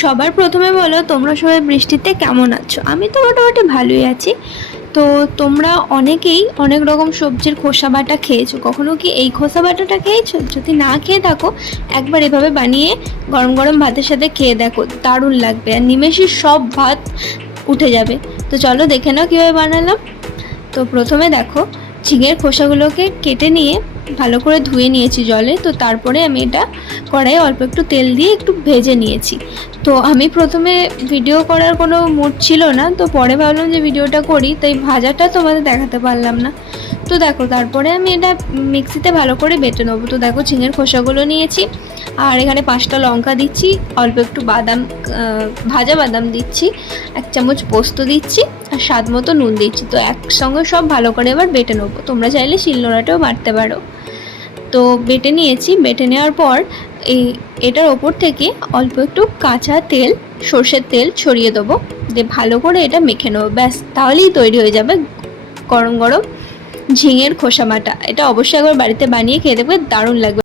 সবার প্রথমে বলো তোমরা সবাই বৃষ্টিতে কেমন আছো? আমি তো মোটামুটি ভালোই আছি। তো তোমরা অনেকেই অনেক রকম সবজির খোসা বাটা খেয়েছো, কখনো কি এই খোসা বাটাটা খেয়েছো? যদি না খেয়ে থাকো একবার এভাবে বানিয়ে গরম গরম ভাতের সাথে খেয়ে দেখো, দারুণ লাগবে আর নিমেষে সব ভাত উঠে যাবে। তো চলো দেখে নাও কীভাবে বানালাম। তো প্রথমে দেখো, ঝিঙের খোসাগুলোকে কেটে নিয়ে ভালো করে ধুয়ে নিয়েছি জলে। তো তারপরে আমি এটা কড়াইয়ে অল্প একটু তেল দিয়ে একটু ভেজে নিয়েছি। তো আমি প্রথমে ভিডিও করার কোনো মুড ছিল না, তো পরে ভাবলাম যে ভিডিওটা করি, তাই ভাজাটা তোমাদের দেখাতে পারলাম না। তো দেখো তারপরে আমি এটা মিক্সিতে ভালো করে বেটে নেবো। তো দেখো ঝিঙের খোসাগুলো নিয়েছি, আর এখানে 5টা লঙ্কা দিচ্ছি, অল্প একটু বাদাম, ভাজা বাদাম দিচ্ছি, 1 চামচ পোস্ত দিচ্ছি, আর স্বাদ মতো নুন দিচ্ছি। তো একসঙ্গে সব ভালো করে এবার বেটে নেবো। তোমরা চাইলে শিলনোড়াটাও বাটতে পারো। তো বেটে নিয়েছি। বেটে নেওয়ার পর এটার ওপর থেকে অল্প একটু কাঁচা তেল, সর্ষের তেল ছড়িয়ে দেবো, দিয়ে ভালো করে এটা মেখে নেবো। ব্যাস, তাহলেই তৈরি হয়ে যাবে গরম গরম ঝিঙের খোসা বাটা। এটা অবশ্যই একবার বাড়িতে বানিয়ে খেয়ে দেখবে, দারুণ লাগবে।